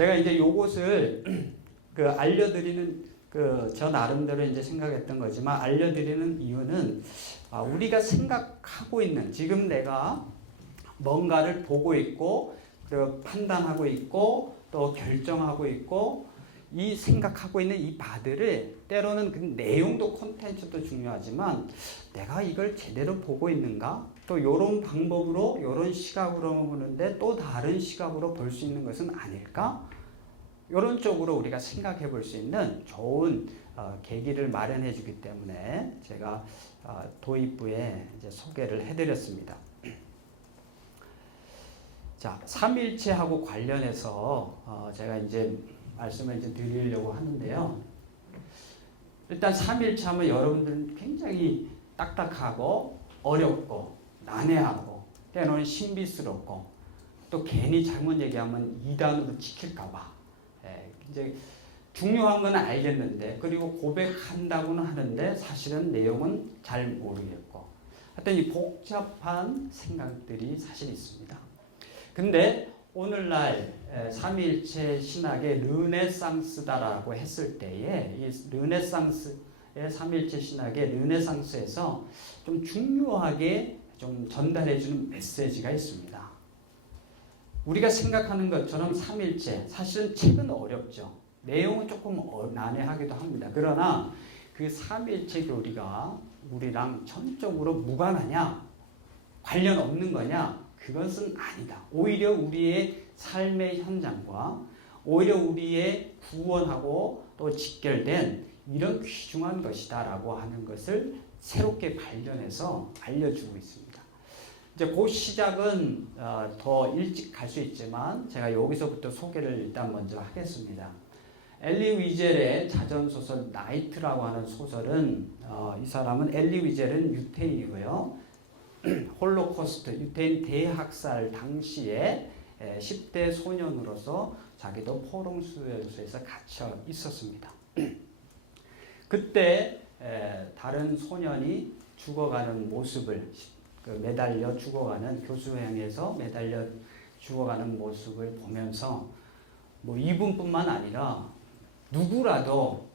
제가 이제 요것을 알려드리는 저 나름대로 이제 생각했던 거지만 알려드리는 이유는 우리가 생각하고 있는 지금 내가 뭔가를 보고 있고 그리고 판단하고 있고 또 결정하고 있고 이 생각하고 있는 이 바들을 때로는 그 내용도 콘텐츠도 중요하지만 내가 이걸 제대로 보고 있는가? 또 이런 방법으로 이런 시각으로 보는데 또 다른 시각으로 볼 수 있는 것은 아닐까? 이런 쪽으로 우리가 생각해 볼 수 있는 좋은 계기를 마련해 주기 때문에 제가 도입부에 이제 소개를 해드렸습니다. 자, 삼일체하고 관련해서 제가 이제 말씀을 이제 드리려고 하는데요. 일단 삼일체 하면 여러분들은 굉장히 딱딱하고 어렵고 난해하고 때로는 신비스럽고 또 괜히 잘못 얘기하면 이단으로 찍힐까봐 이제 중요한 건 알겠는데 그리고 고백한다고는 하는데 사실은 내용은 잘 모르겠고 하여튼 이 복잡한 생각들이 사실 있습니다. 근데 오늘날 삼위일체 신학의 르네상스다라고 했을 때에 이 르네상스의 삼위일체 신학의 르네상스에서 좀 중요하게 좀 전달해주는 메시지가 있습니다. 우리가 생각하는 것처럼 삼일체 사실은 책은 어렵죠. 내용은 조금 난해하기도 합니다. 그러나 그 삼일체 교리가 우리랑 전적으로 무관하냐? 관련 없는 거냐? 그것은 아니다. 오히려 우리의 삶의 현장과 오히려 우리의 구원하고 또 직결된 이런 귀중한 것이다라고 하는 것을 새롭게 발견해서 알려주고 있습니다. 이제 그 시작은 더 일찍 갈 수 있지만 제가 여기서부터 소개를 일단 먼저 하겠습니다. 엘리 위젤의 자전소설 나이트라고 하는 소설은 이 사람은 엘리 위젤은 유태인이고요. 홀로코스트 유태인 대학살 당시에 10대 소년으로서 자기도 포롱수요소에서 갇혀 있었습니다. 그때 다른 소년이 죽어가는 모습을 매달려 죽어가는 교수형에서 매달려 죽어가는 모습을 보면서 뭐 이분뿐만 아니라 누구라도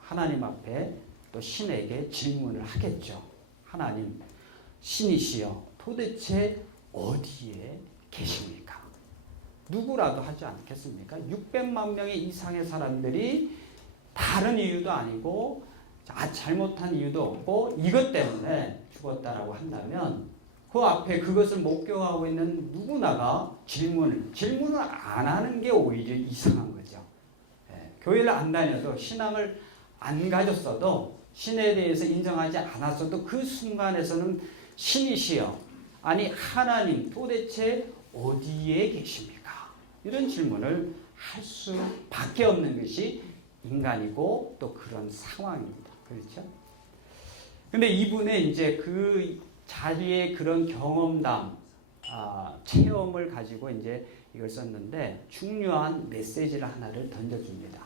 하나님 앞에 또 신에게 질문을 하겠죠. 하나님, 신이시여 도대체 어디에 계십니까? 누구라도 하지 않겠습니까? 600만 명의 이상의 사람들이 다른 이유도 아니고 잘못한 이유도 없고 이것 때문에 죽었다라고 한다면 그 앞에 그것을 목격하고 있는 누구나가 질문을 안 하는 게 오히려 이상한 거죠. 교회를 안 다녀도 신앙을 안 가졌어도 신에 대해서 인정하지 않았어도 그 순간에서는 신이시여 아니 하나님 도대체 어디에 계십니까? 이런 질문을 할 수밖에 없는 것이 인간이고 또 그런 상황입니다. 그렇죠? 근데 이분의 이제 그 자리의 그런 경험담, 체험을 가지고 이제 이걸 썼는데 중요한 메시지를 하나를 던져줍니다.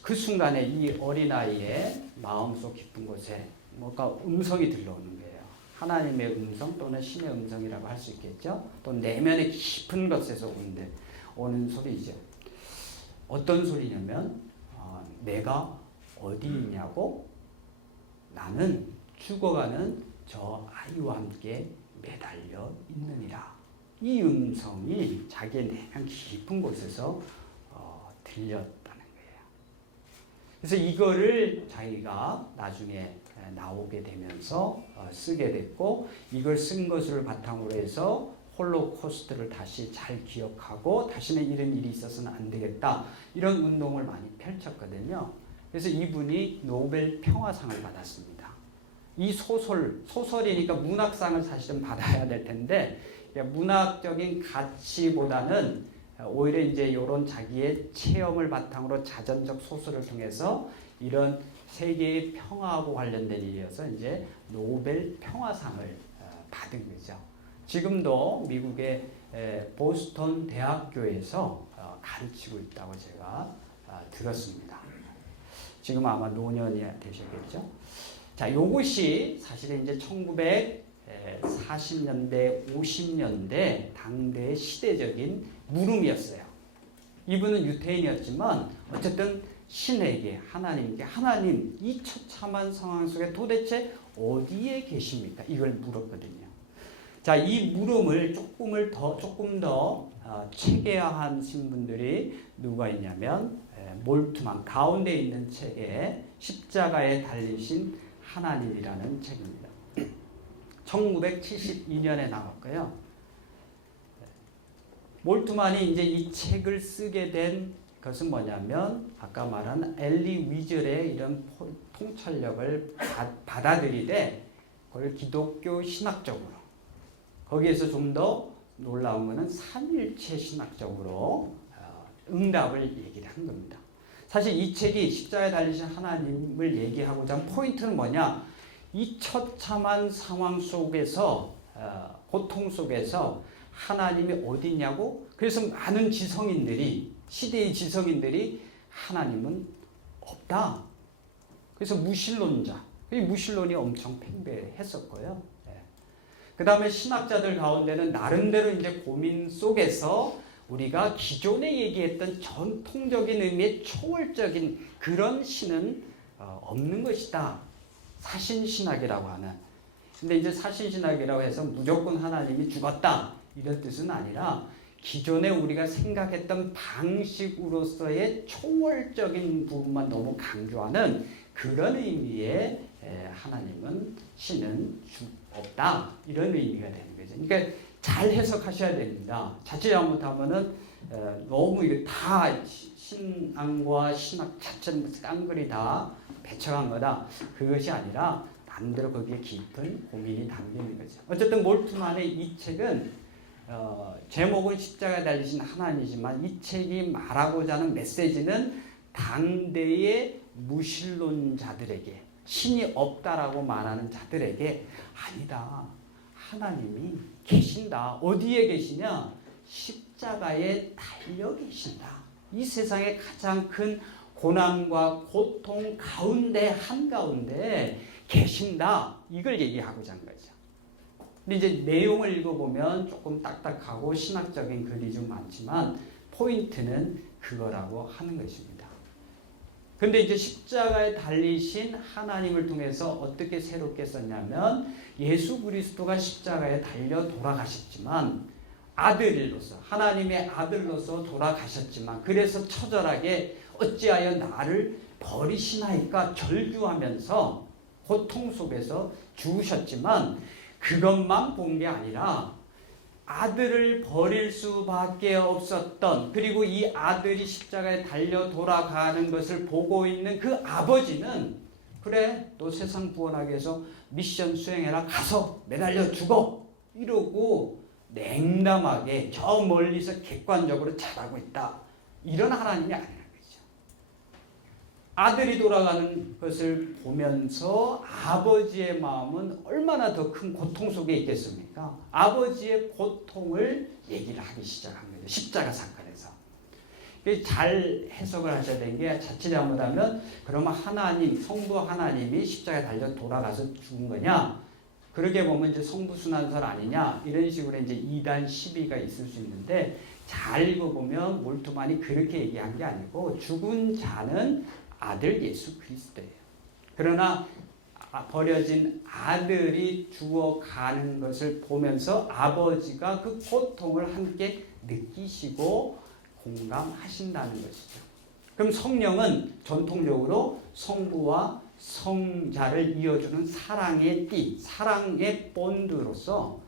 그 순간에 이 어린아이의 마음속 깊은 곳에 뭔가 음성이 들려오는 거예요. 하나님의 음성 또는 신의 음성이라고 할 수 있겠죠. 또 내면의 깊은 곳에서 오는 소리죠. 어떤 소리냐면 내가 어디 있냐고 나는 죽어가는 저 아이와 함께 매달려 있느니라. 이 음성이 자기의 내면 깊은 곳에서 들렸다는 거예요. 그래서 이거를 자기가 나중에 나오게 되면서 쓰게 됐고 이걸 쓴 것을 바탕으로 해서 홀로코스트를 다시 잘 기억하고 다시는 이런 일이 있어서는 안 되겠다. 이런 운동을 많이 펼쳤거든요. 그래서 이분이 노벨 평화상을 받았습니다. 이 소설이니까 문학상을 사실은 받아야 될 텐데 문학적인 가치보다는 오히려 이제 이런 자기의 체험을 바탕으로 자전적 소설을 통해서 이런 세계의 평화하고 관련된 일이어서 이제 노벨 평화상을 받은 거죠. 지금도 미국의 보스턴 대학교에서 가르치고 있다고 제가 들었습니다. 지금 아마 노년이 되셨겠죠. 자, 요것이 사실은 이제 1940년대, 50년대 당대의 시대적인 물음이었어요. 이분은 유태인이었지만 어쨌든 신에게 하나님께 하나님 이 처참한 상황 속에 도대체 어디에 계십니까? 이걸 물었거든요. 자, 이 물음을 조금 더 체계화하신 분들이 누가 있냐면 몰트만 가운데 있는 책에 십자가에 달리신 하나님이라는 책입니다. 1972년에 나왔고요. 몰트만이 이제 이 책을 쓰게 된 것은 뭐냐면 아까 말한 엘리 위즐의 이런 통찰력을 받아들이되 그걸 기독교 신학적으로 거기에서 좀 더 놀라운 것은 삼일체 신학적으로 응답을 얘기를 한 겁니다. 사실 이 책이 십자가에 달리신 하나님을 얘기하고자 한 포인트는 뭐냐? 이 처참한 상황 속에서 고통 속에서 하나님이 어디 있냐고? 그래서 많은 지성인들이 시대의 지성인들이 하나님은 없다. 그래서 무신론자. 이 무신론이 엄청 팽배했었고요. 그 다음에 신학자들 가운데는 나름대로 이제 고민 속에서 우리가 기존에 얘기했던 전통적인 의미의 초월적인 그런 신은 없는 것이다. 사신신학이라고 하는. 근데 이제 사신신학이라고 해서 무조건 하나님이 죽었다. 이런 뜻은 아니라 기존에 우리가 생각했던 방식으로서의 초월적인 부분만 너무 강조하는 그런 의미의 하나님은 신은 없다. 이런 의미가 되는 거죠. 그러니까 잘 해석하셔야 됩니다. 자칫 잘못하면은 너무 이게 다 신앙과 신학 자체는 깡그리 다 배척한 거다. 그것이 아니라 남대로 거기에 깊은 고민이 담기는 거죠. 어쨌든 몰트만의 이 책은 제목은 십자가에 달리신 하나님이지만 이 책이 말하고자 하는 메시지는 당대의 무신론자들에게 신이 없다라고 말하는 자들에게 아니다. 하나님이 계신다. 어디에 계시냐? 십자가에 달려 계신다. 이 세상의 가장 큰 고난과 고통 가운데 한가운데 계신다. 이걸 얘기하고자 한 거죠. 근데 이제 내용을 읽어보면 조금 딱딱하고 신학적인 글이 좀 많지만 포인트는 그거라고 하는 것입니다. 근데 이제 십자가에 달리신 하나님을 통해서 어떻게 새롭게 썼냐면 예수 그리스도가 십자가에 달려 돌아가셨지만 아들로서 하나님의 아들로서 돌아가셨지만 그래서 처절하게 어찌하여 나를 버리시나이까 절규하면서 고통 속에서 죽으셨지만 그것만 본 게 아니라 아들을 버릴 수밖에 없었던 그리고 이 아들이 십자가에 달려 돌아가는 것을 보고 있는 그 아버지는 그래 너 세상 구원하기 위해서 미션 수행해라 가서 매달려 죽어 이러고 냉담하게 저 멀리서 객관적으로 잘하고 있다. 이런 하나님이 아니라는 거죠. 아들이 돌아가는 것을 보면서 아버지의 마음은 얼마나 더 큰 고통 속에 있겠습니까? 아버지의 고통을 얘기를 하기 시작한 거죠. 십자가 사건에서. 잘 해석을 하셔야 되는 게 자칫 잘못하면 그러면 하나님, 성부 하나님이 십자가에 달려 돌아가서 죽은 거냐? 그렇게 보면 이제 성부순환설 아니냐? 이런 식으로 이제 이단 시비가 있을 수 있는데 잘 읽어보면 몰트만이 그렇게 얘기한 게 아니고 죽은 자는 아들 예수 그리스도예요. 그러나 버려진 아들이 죽어가는 것을 보면서 아버지가 그 고통을 함께 느끼시고 공감하신다는 것이죠. 그럼 성령은 전통적으로 성부와 성자를 이어주는 사랑의 띠, 사랑의 본드로서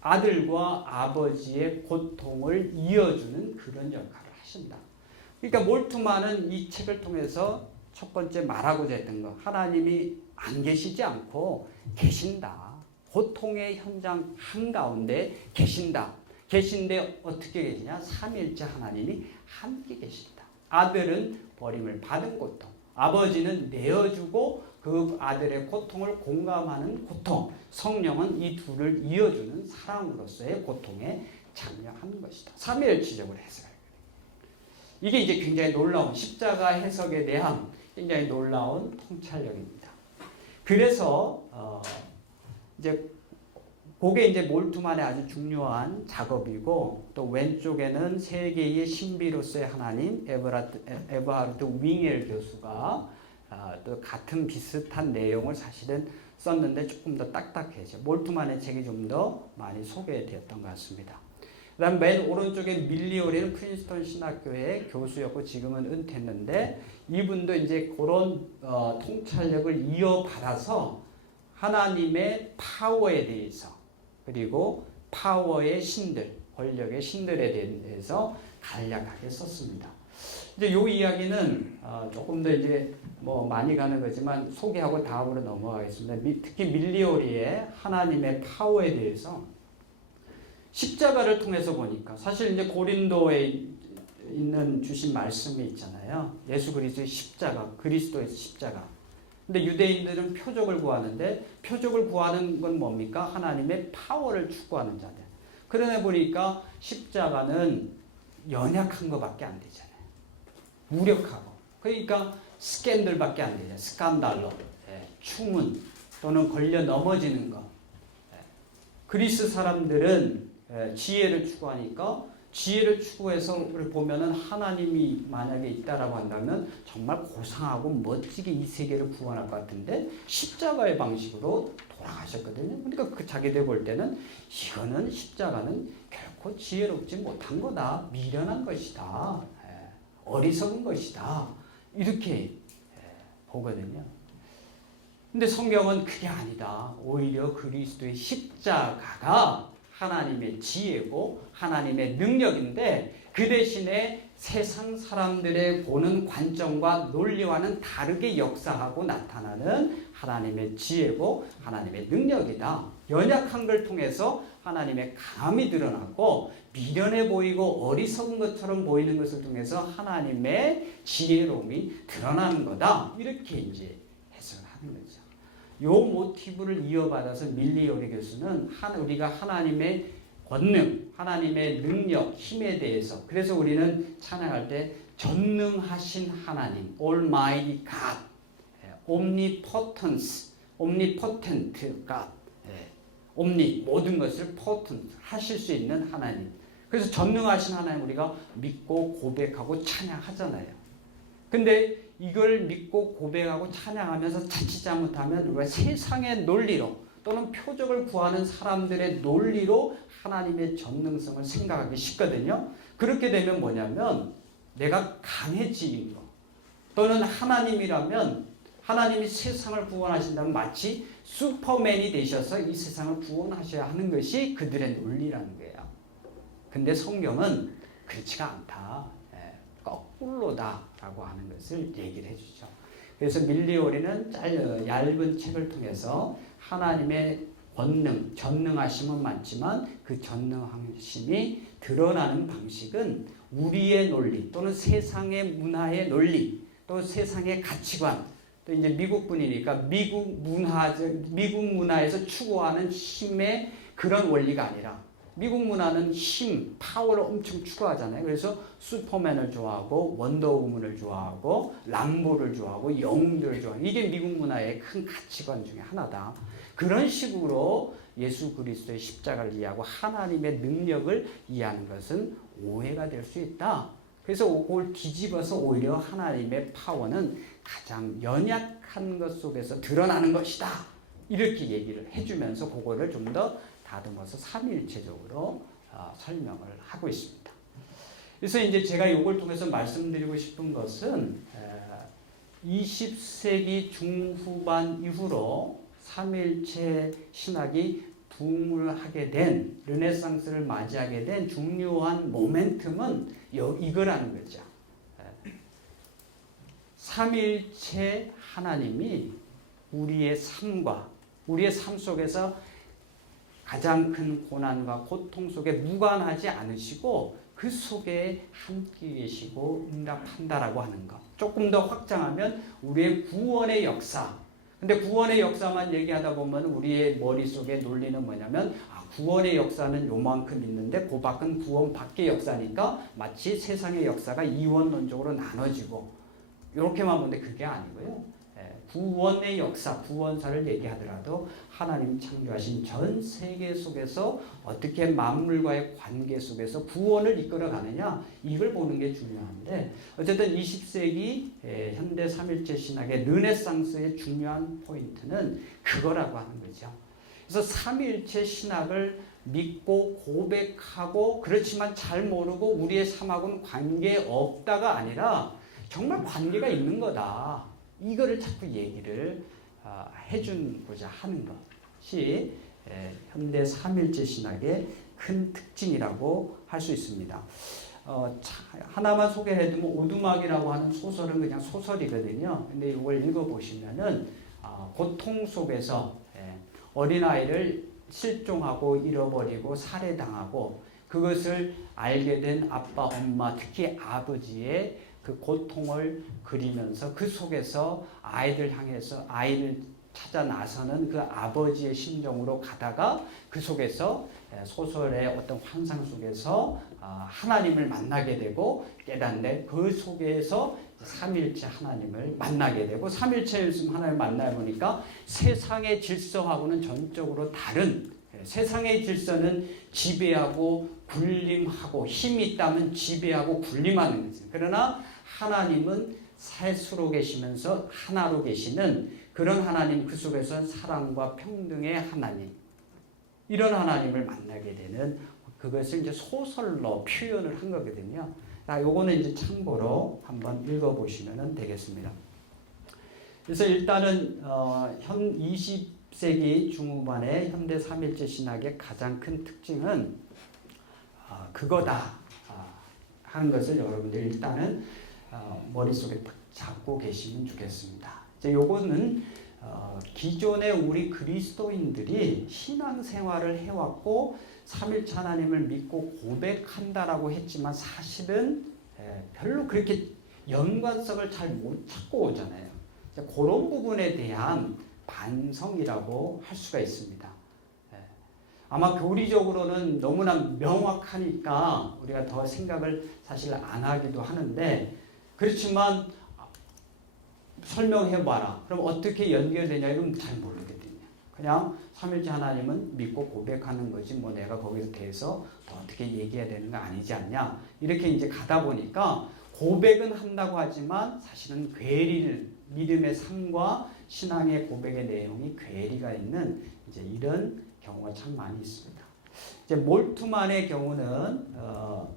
아들과 아버지의 고통을 이어주는 그런 역할을 하신다. 그러니까 몰트만은 이 책을 통해서 첫 번째 말하고자 했던 거, 하나님이 안 계시지 않고 계신다. 고통의 현장 한가운데 계신다. 계신데 어떻게 계시냐? 삼위일체 하나님이 함께 계신다. 아들은 버림을 받은 고통, 아버지는 내어주고 그 아들의 고통을 공감하는 고통, 성령은 이 둘을 이어주는 사랑으로서의 고통에 참여하는 것이다. 삼위일체적으로 해석을. 이게 이제 굉장히 놀라운 십자가 해석에 대한 굉장히 놀라운 통찰력입니다. 그래서 이제 그게 이제 몰트만의 아주 중요한 작업이고 또 왼쪽에는 세계의 신비로서의 하나님 에버하르트 윙엘 교수가 또 같은 비슷한 내용을 사실은 썼는데 조금 더 딱딱해져. 몰트만의 책이 좀 더 많이 소개되었던 것 같습니다. 그 다음 맨 오른쪽에 밀리오리는 프린스턴 신학교의 교수였고 지금은 은퇴했는데 이분도 이제 그런 통찰력을 이어받아서 하나님의 파워에 대해서 그리고 파워의 신들, 권력의 신들에 대해서 간략하게 썼습니다. 이제 요 이야기는 조금 더 이제 뭐 많이 가는 거지만 소개하고 다음으로 넘어가겠습니다. 특히 밀리오리의 하나님의 파워에 대해서 십자가를 통해서 보니까 사실 이제 고린도에 있는 주신 말씀이 있잖아요. 예수 그리스도의 십자가, 그리스도의 십자가. 근데 유대인들은 표적을 구하는데 표적을 구하는 건 뭡니까? 하나님의 파워를 추구하는 자들. 그러다 보니까 십자가는 연약한 것밖에 안 되잖아요. 무력하고. 그러니까 스캔들밖에 안 되잖아요. 스칸달로, 추문 또는 걸려 넘어지는 것. 그리스 사람들은 지혜를 추구하니까 지혜를 추구해서 보면은 하나님이 만약에 있다라고 한다면 정말 고상하고 멋지게 이 세계를 구원할 것 같은데 십자가의 방식으로 돌아가셨거든요. 그러니까 그 자기들 볼 때는 이거는 십자가는 결코 지혜롭지 못한 거다. 미련한 것이다. 어리석은 것이다. 이렇게 보거든요. 근데 성경은 그게 아니다. 오히려 그리스도의 십자가가 하나님의 지혜고 하나님의 능력인데 그 대신에 세상 사람들의 보는 관점과 논리와는 다르게 역사하고 나타나는 하나님의 지혜고 하나님의 능력이다. 연약한 걸 통해서 하나님의 강함이 드러나고 미련해 보이고 어리석은 것처럼 보이는 것을 통해서 하나님의 지혜로움이 드러나는 거다. 이렇게 이제 해석하는 거죠. 요 모티브를 이어받아서 밀리오리 교수는 우리가 하나님의 권능, 하나님의 능력, 힘에 대해서 그래서 우리는 찬양할 때 전능하신 하나님, Almighty God, Omnipotence, Omnipotent God, Omni 모든 것을 potent 하실 수 있는 하나님. 그래서 전능하신 하나님 우리가 믿고 고백하고 찬양하잖아요. 근데 이걸 믿고 고백하고 찬양하면서 자칫 잘못하면 우리가 세상의 논리로 또는 표적을 구하는 사람들의 논리로 하나님의 전능성을 생각하기 쉽거든요. 그렇게 되면 뭐냐면 내가 강해지는 거 또는 하나님이라면 하나님이 세상을 구원하신다면 마치 슈퍼맨이 되셔서 이 세상을 구원하셔야 하는 것이 그들의 논리라는 거예요. 근데 성경은 그렇지가 않다. 거꾸로다라고 하는 것을 얘기를 해주죠. 그래서 밀리오리는 얇은 책을 통해서 하나님의 권능, 전능하심은 많지만 그 전능하심이 드러나는 방식은 우리의 논리 또는 세상의 문화의 논리 또 세상의 가치관 또 이제 미국 분이니까 미국 문화에서 추구하는 힘의 그런 원리가 아니라 미국 문화는 힘, 파워를 엄청 추구하잖아요. 그래서 슈퍼맨을 좋아하고 원더우먼을 좋아하고 람보를 좋아하고 영웅들을 좋아하고 이게 미국 문화의 큰 가치관 중에 하나다. 그런 식으로 예수 그리스도의 십자가를 이해하고 하나님의 능력을 이해하는 것은 오해가 될 수 있다. 그래서 그걸 뒤집어서 오히려 하나님의 파워는 가장 연약한 것 속에서 드러나는 것이다. 이렇게 얘기를 해주면서 그거를 좀 더 다듬어서 삼위일체적으로 설명을 하고 있습니다. 그래서 이제 제가 이걸 통해서 말씀드리고 싶은 것은 20세기 중후반 이후로 삼위일체 신학이 붐을 된 르네상스를 맞이하게 된 중요한 모멘텀은 이거라는 거죠. 삼위일체 하나님이 우리의 삶 속에서 가장 큰 고난과 고통 속에 무관하지 않으시고 그 속에 함께 계시고 응답한다라고 하는 것. 조금 더 확장하면 우리의 구원의 역사. 근데 구원의 역사만 얘기하다 보면 우리의 머릿속에 논리는 뭐냐면 구원의 역사는 요만큼 있는데 그 밖은 구원 밖의 역사니까 마치 세상의 역사가 이원론적으로 나눠지고 이렇게만 보는데 그게 아니고요. 구원의 역사, 구원사를 얘기하더라도 하나님 창조하신 전 세계 속에서 어떻게 만물과의 관계 속에서 구원을 이끌어가느냐, 이걸 보는 게 중요한데, 어쨌든 20세기 현대 삼일체 신학의 르네상스의 중요한 포인트는 그거라고 하는 거죠. 그래서 삼일체 신학을 믿고 고백하고 그렇지만 잘 모르고 우리의 삶하고는 관계없다가 아니라 정말 관계가 있는 거다. 이거를 자꾸 얘기를 해주고자 하는 것이 현대 삼일체 신학의 큰 특징이라고 할 수 있습니다. 하나만 소개해두면 오두막이라고 하는 소설은 그냥 소설이거든요. 근데 이걸 읽어보시면은 고통 속에서 어린아이를 실종하고 잃어버리고 살해당하고 그것을 알게 된 아빠, 엄마, 특히 아버지의 그 고통을 그리면서 그 속에서 아이를 향해서 아이를 찾아 나서는 그 아버지의 심정으로 가다가 그 속에서 소설의 어떤 환상 속에서 하나님을 만나게 되고 깨닫는데 그 속에서 삼일체 하나님을 만나게 되고 삼일체 하나님을 만나보니까 세상의 질서하고는 전적으로 다른, 세상의 질서는 지배하고 군림하고 힘이 있다면 지배하고 군림하는 거죠. 그러나 하나님은 스스로 계시면서 하나로 계시는 그런 하나님, 그 속에서 사랑과 평등의 하나님, 이런 하나님을 만나게 되는 그것을 이제 소설로 표현을 한 거거든요. 요거는 이제 참고로 한번 읽어보시면 되겠습니다. 그래서 일단은 현 20세기 중후반의 현대 삼일체 신학의 가장 큰 특징은 그거다 하는 것을 여러분들 일단은 머릿속에 딱 잡고 계시면 좋겠습니다. 이제 요거는 기존의 우리 그리스도인들이 신앙생활을 해왔고 삼일체 하나님을 믿고 고백한다라고 했지만 사실은 별로 그렇게 연관성을 잘 못 찾고 오잖아요. 그런 부분에 대한 반성이라고 할 수가 있습니다. 아마 교리적으로는 너무나 명확하니까 우리가 더 생각을 사실 안 하기도 하는데, 그렇지만 설명해봐라. 그럼 어떻게 연결되냐 이건 잘 모르거든요. 그냥 삼일체 하나님은 믿고 고백하는 거지 뭐 내가 거기서 대해서 더 어떻게 얘기해야 되는 거 아니지 않냐, 이렇게 이제 가다 보니까 고백은 한다고 하지만 사실은 괴리를, 믿음의 삶과 신앙의 고백의 내용이 괴리가 있는 이제 이런 경우가 참 많이 있습니다. 이제 몰트만의 경우는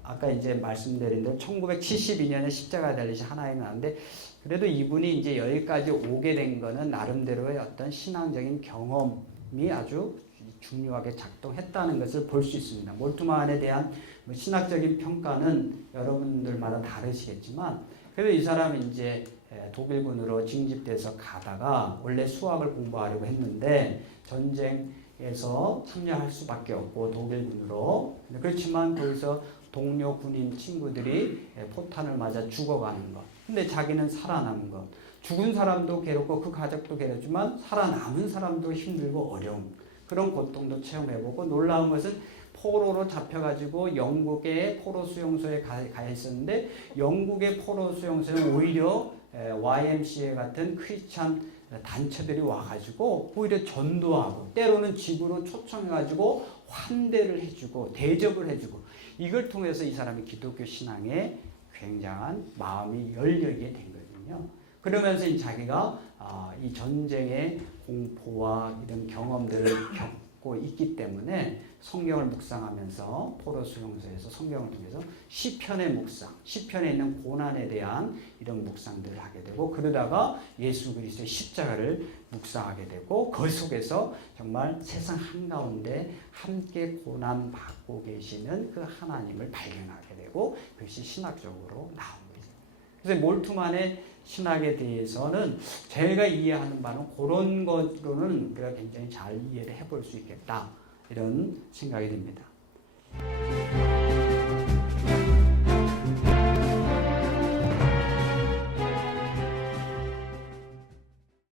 아까 이제 말씀드린 대로 1972년에 십자가 달리시 하나에 나왔는데, 그래도 이분이 이제 여기까지 오게 된 거는 나름대로의 어떤 신앙적인 경험이 아주 중요하게 작동했다는 것을 볼 수 있습니다. 몰트만에 대한 신학적인 평가는 여러분들마다 다르시겠지만, 그래도 이 사람은 이제 독일군으로 징집돼서 가다가 원래 수학을 공부하려고 했는데 전쟁에서 참여할 수밖에 없고 독일군으로, 그렇지만 거기서 동료 군인 친구들이 포탄을 맞아 죽어가는 것, 근데 자기는 살아남은 것, 죽은 사람도 괴롭고 그 가족도 괴롭지만 살아남은 사람도 힘들고 어려운 그런 고통도 체험해보고, 놀라운 것은 포로로 잡혀가지고 영국의 포로 수용소에 가 있었는데 영국의 포로 수용소에 오히려 YMCA 같은 크리스찬 단체들이 와가지고 오히려 전도하고 때로는 집으로 초청해가지고 환대를 해주고 대접을 해주고, 이걸 통해서 이 사람이 기독교 신앙에 굉장한 마음이 열리게 된 거거든요. 그러면서 자기가 이 전쟁의 공포와 이런 경험들을 겪고 있기 때문에 성경을 묵상하면서 포로 수용소에서 성경을 통해서 시편의 묵상, 시편에 있는 고난에 대한 이런 묵상들을 하게 되고, 그러다가 예수 그리스도의 십자가를 묵상하게 되고, 그 속에서 정말 세상 한가운데 함께 고난 받고 계시는 그 하나님을 발견하게 되고, 그것이 신학적으로 나온 거죠. 그래서 몰트만의 신학에 대해서는 제가 이해하는 바는 그런 것으로는 우리가 굉장히 잘 이해를 해볼 수 있겠다, 이런 생각이 듭니다.